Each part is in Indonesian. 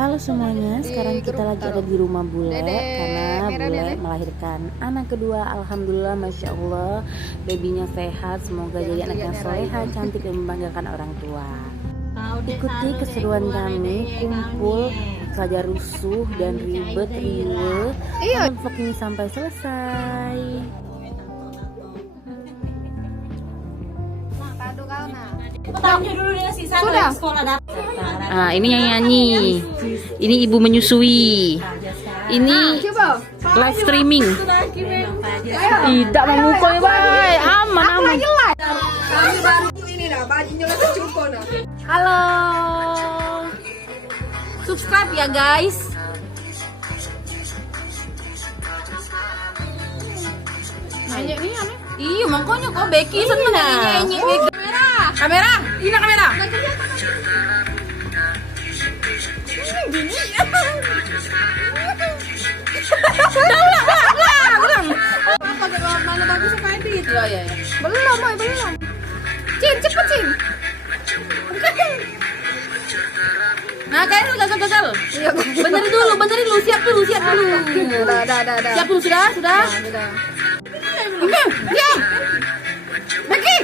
Halo semuanya, sekarang kita lagi ada di rumah bule karena bule melahirkan anak kedua. Alhamdulillah, Masya Allah, babynya sehat. Semoga jadi anak yang soleha, cantik dan membanggakan orang tua. Ikuti keseruan kami, kumpul saja rusuh dan ribet riwe. Vlog ini sampai selesai. Sudah. Nah, ini yang nyanyi. Ini ibu menyusui. Ini live streaming. Tidak memukul, bay. Aman. Halo. Subscribe ya, guys. Nyanyi nih, iya, makanya kok Becky seneng nyanyi. Kamera, ini kamera. Ulang. Mana bagus sekali itu ya. Belum. Cin, cepet Cin. Nah, kayaknya gagal. Benerin dulu, siap dulu. Udah. Siap dulu, sudah. Ya. Becky.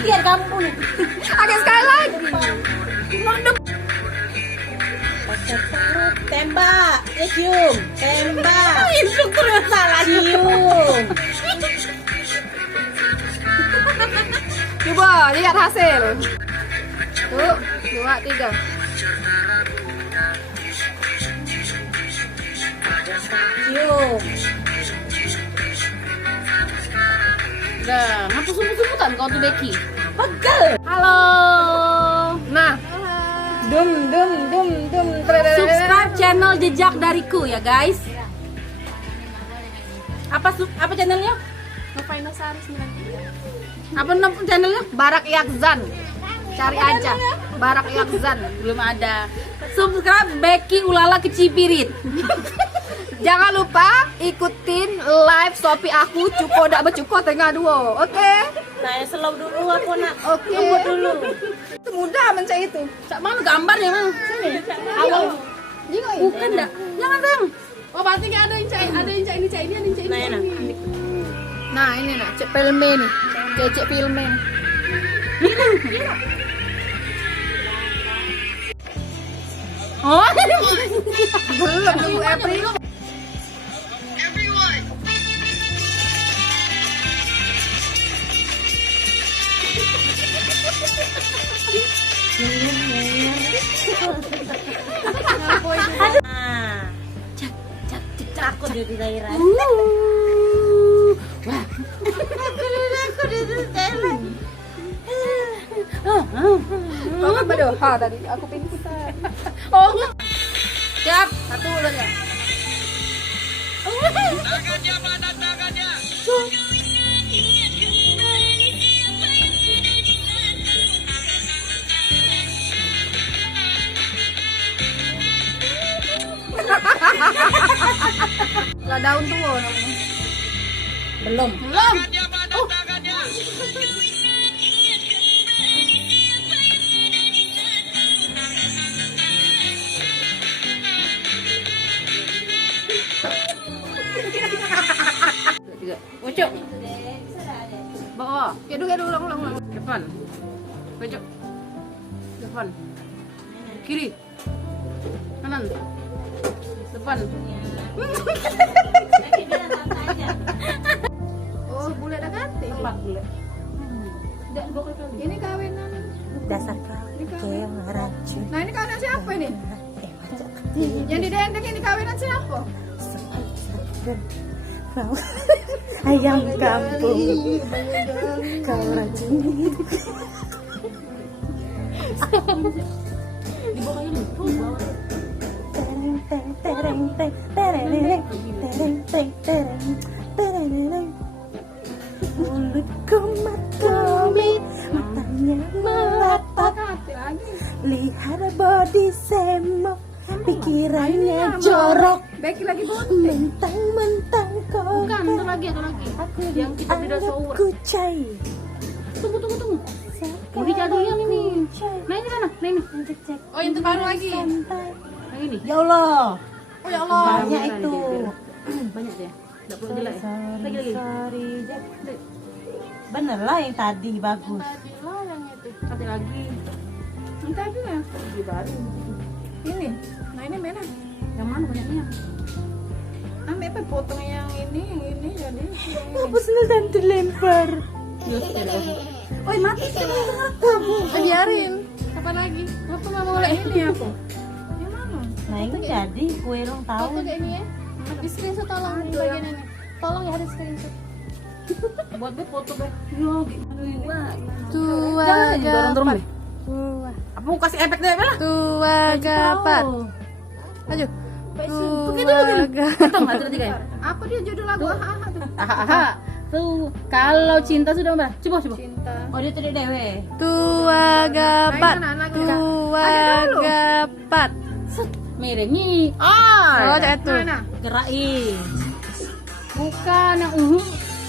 Biar kamu Agak sekali lagi. Tembak, cium, tembak. Instruktur yang salah. Cium. Coba lihat hasil. 1, 2, 3. Cium. Udah, ngapa sumut-sumutan kau tuh Becky? Pegel. Halo. Nah. Dum. Subscribe channel Jejak Dariku ya, guys. Apa channelnya? Novaina Sari 93. Apa channelnya? Barak Yakzan. Cari aja. Barak Yakzan. Belum ada. Subscribe Becky Ulala Kecipirit. Jangan lupa ikutin live Shopee aku Cuko dak becuko tengah duo. Oke. Saya slow dulu aku nak. Oke. Lembut dulu. Itu mudah mencari itu. Cak mana gambarnya, Mang? Sini. Awal. Jingo. Bukan dah. Jangan, Bang. Oh, berarti ada yang cai ini. Nah, enak. Nah, ini nak cek filme nih. Cek filme. Oh. Belum nunggu April. Nah, cak aku udah di lahiran. Wah. Kau kan berdoa tadi, aku pingsan. Oh. Siap. 1, 2, 3. Tangannya mana tangannya? Lah daun tua namanya. Belum. Tangannya mana tangannya? Ucuk. Bawah. Ya ulang. Depan. Ucuk. Depan. Kiri. Kanan. Depan. Oh, bule dah ganti. Ini kawinan. Dasar kau yang racun. Nah, ini kawinan siapa ini? Yang di dendeng ini kawinan siapa? Kau ayam kampung. Kau racun. Mulutku matomit, matanya melotot. Lihat body semok. pikirannya jorok, Becky lagi bontek. mentang-mentang kau Bukan, itu lagi. Yang kita tidak shower. aku cair. Tunggu. Mau dijadul yang ini. Nah ini mana? Nah ini. Oh yang terbaru lagi. Nah ini. Ya Allah, Oh ya Allah. banyak itu. Banyak deh. Tidak perlu jelek. Lagi. Sorry, Jack. Bener lah yang tadi bagus. Satu lagi. Yang tadi ya. Ini baru. Ini. Nah ini mana? Yang mana banyaknya? Ambil apa potong yang ini jadi. Apa sih dan dilempar? Oh mati sekarang. Biarin. Kapan lagi? Waktu mau mulai ini aku. Yang mana? Nah ini jadi kue ulang Foto tahun. kayak ini ya. Di screenshot tolong di bagian ini. Tolong ya, ada screenshot. Buat gue foto deh. Yo, Tua dorong deh. Tua. Apa mau kasih efek deh, Bella? Tua gapat. Ayo. Ketemu nggak tiga ya? Apa dia judul lagu aha tuh? Aha. Tuh, kalau cinta sudah Mbak. Coba. Cinta. Oh dia tadi dewe. Tua gapat. Tua gapat. Merengnya Oh, itu. Gerai. bukan yang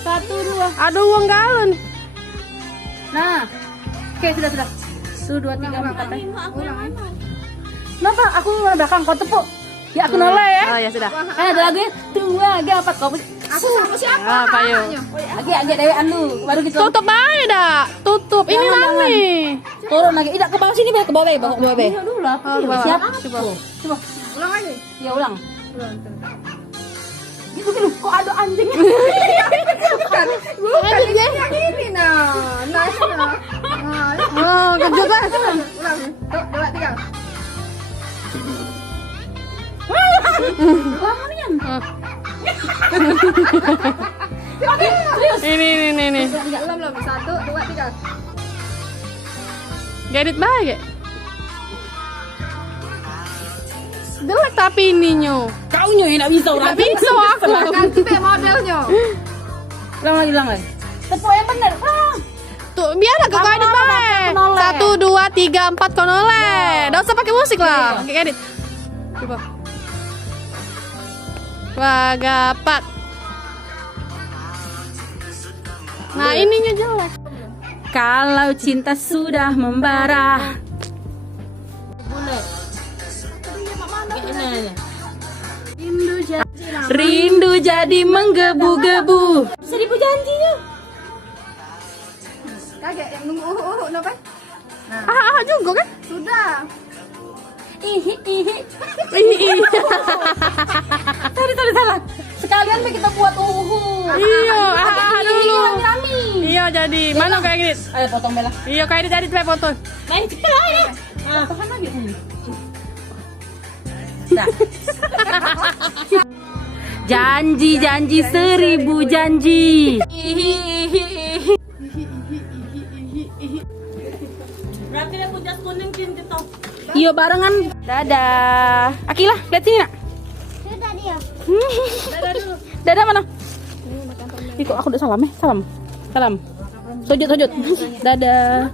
1, 2. Aduh, uang galon. Nah. Oke, sudah. 1, 2, 3, 4. Kenapa? Aku belakang kau tepuk. Ya aku nolak ya. Oh, ya sudah. Ada lagunya tua gapat kau. Aku sama siapa? Apa yuk? Agak dewean lu. Baru gitu. Tutup aja dah. Tutup. Ini Jangan, rame. Turun lagi. Tidak ke bawah sini, ke bawah. Dulu lah. Oh, ke bawah. Siap. Coba. Coba. Ulang lagi. Ya ulang. Gitu. Kok ada anjingnya? Bukan yang ini nah. Nice nah. Oh, kejut lah. Ulang. Tuh, 2, 3. Lama nih kan? Ini. Belum. 1, 2, 3. Gedit baik. Jelek tapi ininya. Kau nyoy nggak bisa Nggak bisa aku. Ganti deh modelnya. Ulang lagi. Tepuk yang bener. Tuh, biar aku edit baik. 1, 2, 3, 4 kau noleh. Nggak usah pakai musik lah. Pakai edit. Coba. Wagapat. Nah, ininya jelek. Kalau cinta sudah membara. Rindu jadi menggebu-gebu. Seribu janjinya. Kaget yang nunggu kenapa? Juga kan? Sudah. Ihi. Iya. Sorry salah. Sekalian kita buat Iya, dulu. Rami. Iya, jadi mana kayak gini? Ayo potong Bella. Iya, kayak edit saya foto. Main celah ya. Tahan lagi. Janji 1000 janji. Berarti aku jas kuning cinta toh. Iya barengan. Dadah. Akilah, lihat sini nak. Sudah dia. Dadah mana? Ih, kok aku udah salam ya? Salam. Sujud. Dadah.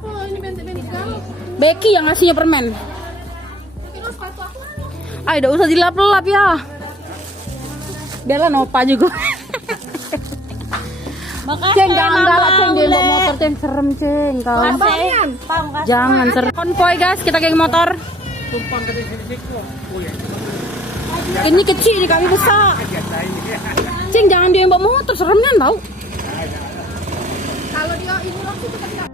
Becky yang ngasihnya permen. Ayo, udah usah dilap-lap ya. Bella nopa juga. Makasih. Ceng, jangan galak, Ceng. Dia bawa motor, Ceng. Serem, Ceng. Kau. Jangan serem. Konvoy, guys. Kita geng motor. Ini kecil, ini kami besar. Ceng, jangan dia yang bawa motor. Serem kan, tau? Kalau dia ini langsung kita tidak.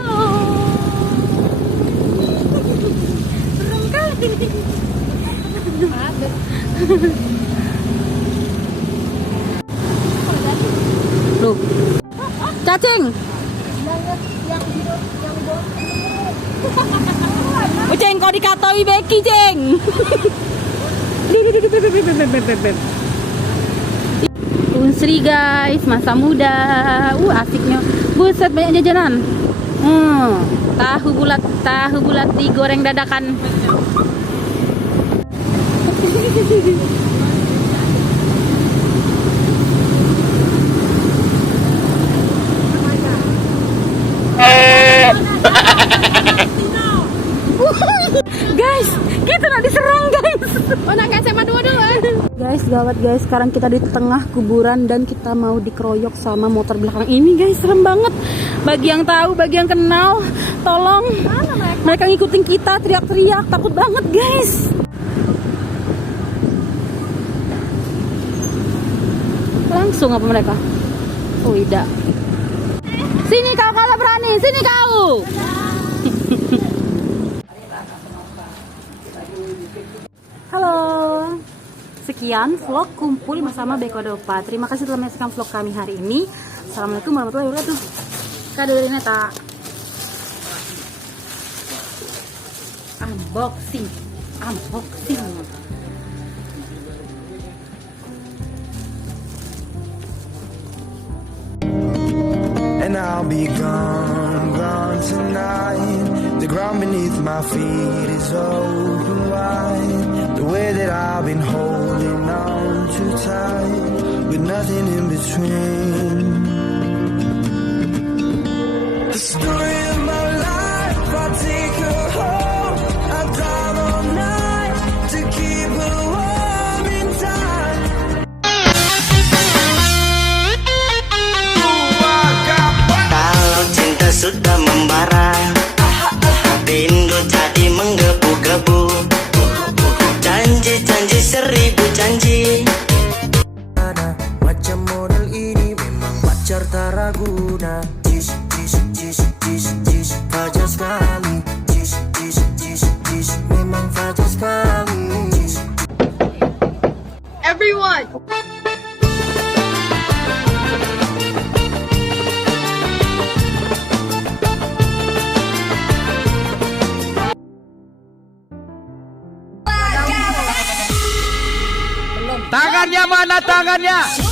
Serem kali. Loh. Cacing. Oh, Ceng, kau dikataui Becky, Ceng. Unsri guys, masa muda. Asiknya. Buset, banyak jajanan. Tahu bulat digoreng dadakan. Guys, kita nak diserang guys. Mana gawat guys, sekarang kita di tengah kuburan dan kita mau dikeroyok sama motor belakang ini guys, serem banget. Bagi yang tahu, bagi yang kenal, tolong. Mereka ngikutin kita, teriak-teriak, takut banget guys. Langsung apa mereka? Oh tidak. Sini kau kalau berani, sini kau. Halo. Sekian vlog kumpul bersama Beko Dopa. Terima kasih telah menyaksikan vlog kami hari ini. Assalamualaikum warahmatullahi wabarakatuh. Kado dari Neta. Unboxing. And I'll be gone tonight. The ground beneath my feet is open wide. The way that I've been holding on too tight, with nothing in between. The story of my life, I take her home. I drive all night to keep her warm in time. Kalau cinta sudah membara, rindu jadi menggebu-gebu. Janji-janji seribu janji. Macam model ini memang pacar tak raguna. Jis, jis, jis, jis, jis, fajar sekali. Jis, jis, jis, jis, memang fajar sekali. Jis. Everyone. Tangannya mana tangannya?